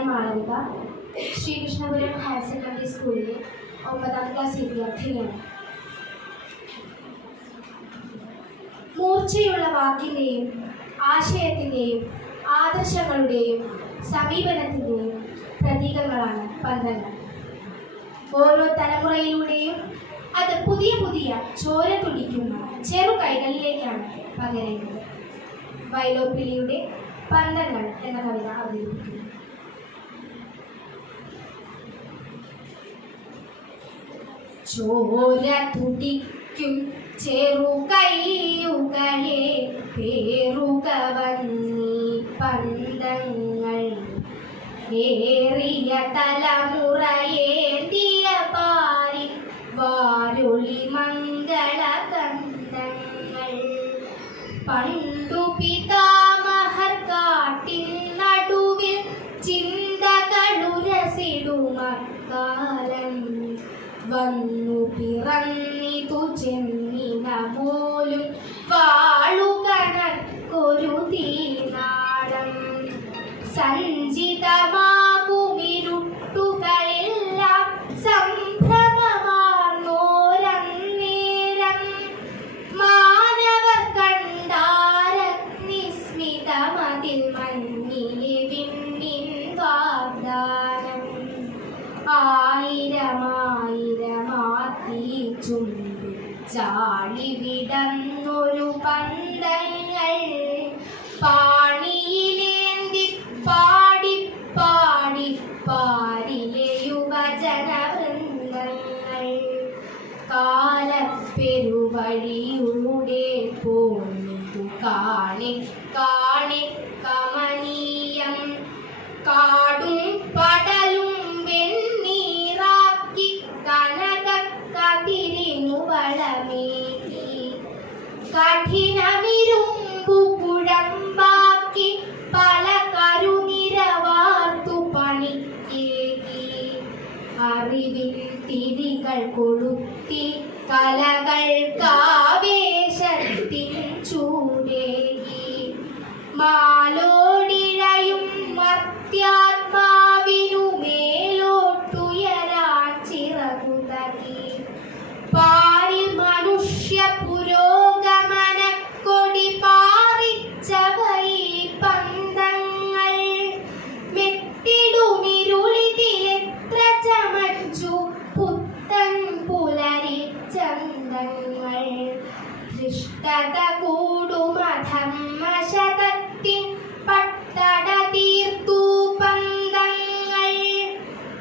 ഞാൻ Malavika, Sreekrishnapuram higher secondary സ്കൂളിലെ 9ാം class വിദ്യാർത്ഥിനിയാണ്. മൂർച്ചയുള്ള വാക്കിൻ്റെയും ആശയത്തിൻ്റെയും ആദർശങ്ങളുടെയും സമീപനത്തിൻ്റെയും പ്രതീകങ്ങളാണ് പന്തങ്ങൾ. ഓരോ തലമുറയിലൂടെയും അത് പുതിയ പുതിയ ചോര തുടിക്കുന്ന ചെറു കൈകളിലേക്കാണ് പകരുന്നത്. വൈലോപ്പിള്ളിയുടെ പന്തങ്ങൾ എന്ന കവിത അവതരിപ്പിക്കുന്നു. ചോര തുടിക്കും ചെറു കൈയുകളെ പേറുക വന്നീ പന്തങ്ങൾ, ഏറിയ തലമുറയേന്തിയ പാരി വാരുളി മംഗള കന്ധങ്ങൾ. പണ്ടു പിതാമഹർ കാട്ടിൻ നടുവിൽ ചിന്തകളുരസിടുമക്കാലം, വന്നു പിറന്നിതു ചെന്നിന പോലും വാളുകണക്കൊരു തീനാളം. സഞ്ചിതമാകുമിരുട്ടുകളെല്ലാം സംഭ്രമമാർന്നോരന്നേരം, മാനവർ കണ്ടാരഗ്നിസ്മിതമതിൽ മഞ്ഞിലെ വിണ്ണിൻ വാഗ്ദാനം. ആയിരമായിരമാത്തി ചുണ്ടു ചാടി വിടന്നൊരു പന്തങ്ങൾ, പാണിയിലേന്തി പാടി പാടി പാരിലെ യുവജനവൃന്ദങ്ങൾ. കാലപ്പെരുവഴിയൂടെ പോന്നിതു കാണി കാണി കമനീയം, കാടും പടലും വെണ്ണീറാക്കി കനകക്കതിരിനു വളമേകി, കഠിനമിരുമ്പു കുഴമ്പാക്കി പല കരുനിരവാർത്തു പണിക്കേകി. അറിവിൻ തിരികൾ കൊളുത്തി കലകൾക്കാവേശത്തിൻ ചൂടേകി, മാലോടിഴയും മർത്യാത്മാവിനു മേലോട്ടുയരാൻ ചിറകുതകി. പാരിൽ മനുഷ്യ പുരോഗമനക്കൊടി പാറിച്ചവൈ പന്തങ്ങൾ, മെത്തിടുമിരുളിതിലെത്ര ചമച്ചു പുത്തൻ പുലരിച്ചന്തങ്ങൾ. ദൃഷ്ടത കൂടുമധർമ്മശതത്തിൻ പട്ടട തീർത്തു പന്തങ്ങൾ,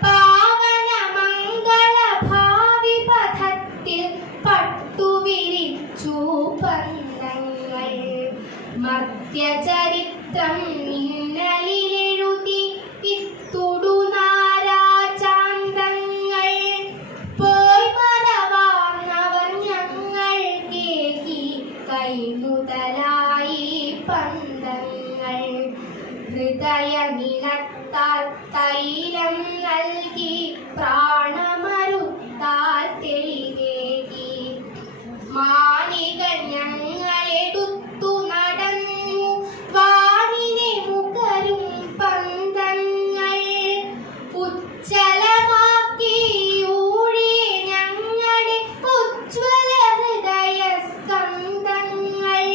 പാവന മംഗള ഭാവി പഥത്തിൽ പട്ടുവിരിച്ചു പന്തങ്ങൾ. മർത്യചരിത്രം മിന്നലിലെഴുതി ഇത്തുടുനാരാചാന്തങ്ങൾ, പോയി മറവാർന്നവർ ഞങ്ങൾ കേകി കൈമുതലായി പന്തങ്ങൾ. ഹൃദയമിണത്താൽ തൈലം നൽകി പ്രാണമരുത്താൽ തെളിവേകി, മാനികൾ ഞങ്ങളെടുത്തു നടന്നു വാനിനെ മുഖരും പന്തങ്ങൾ. ഉജ്ജ്വലമാക്കി ഊഴി ഞങ്ങളുടെ ഉജ്ജ്വല ഹൃദയ സ്കന്ധങ്ങൾ.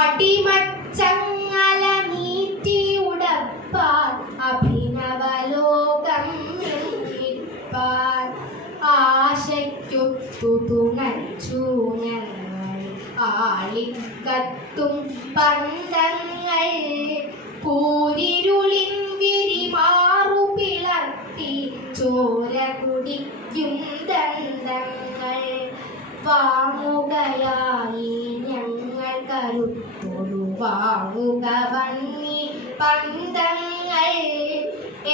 അടിമച്ചങ്ങല നീറ്റിയുടപ്പാൻ അഭിനവലോകം നിർമ്മിപ്പാൻ, ആശയ്ക്കൊത്തു തുണച്ചു ഞങ്ങൾ ആളിക്കത്തും പന്തങ്ങൾ. കൂരിരുളിൻ വിരിമാറു പിളർത്തി ചോര കുടിക്കും ദന്തങ്ങൾ. വാങ്ങുകയായി ഞങ്ങൾ കരുത്തൊരു വാങ്ങുക വന്നി പന്തങ്ങൾ.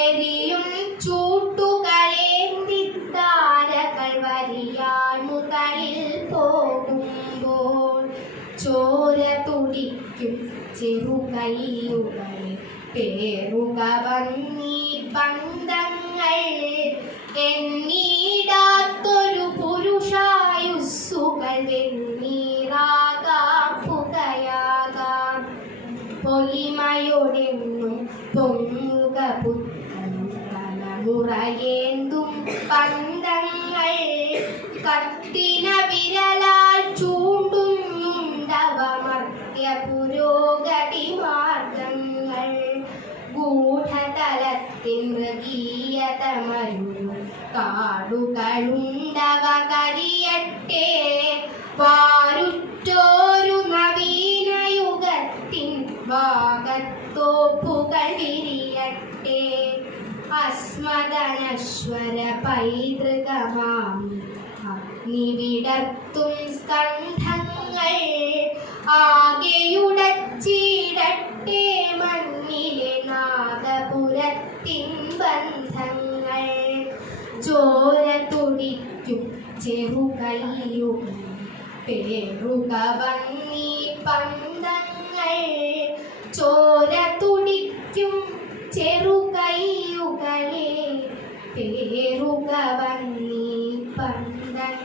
എരിയും ചൂട്ടുകളേന്തി താരകൾ വരിയാൻ മുകളിൽ പോകുമ്പോൾ, ചോര തുടിക്കും ചെറുകൈയുകളെ പേറുക വന്നീ പന്തങ്ങൾ. എന്നീടാത്തൊരു പുരുഷായുസ്സുകൾ വെണ്ണീറാകാം പുകയാകാം, പൊലിമയോടെന്നും പൊങ്ങു പകരുക പുത്തൻ തലമുറയേന്തും പന്തങ്ങൾ കത്തിന വിരലാൽ ചൂണ്ടുന്നുണ്ടവ മർത്യ പുരോഗതി മാർഗങ്ങൾ ഗൂഢതലത്തിൻ മൃഗീയതമരു കാടുകളുണ്ടവ കരിയട്ടെ വാരുറ്റോരു നവീനയുഗത്തിൻ ഭാഗത്തോപ്പുകൾ വിരിയട്ടെ അസ്മദനശ്വര പൈതൃകമാം അഗ്നിവിടർത്തും സ്കന്ധങ്ങൾ ആകെയുടച്ചിടട്ടെ മണ്ണിലെ നാദപുരത്തിൻ ബന്ധങ്ങൾ ചോര തുടിക്കും ചെറുകൈയും പേറുക വന്നീ പന്തങ്ങൾ ചോര തുടിക്കും ചെറുകൈയുകളെ പേറുക വന്നീ പന്തങ്ങൾ.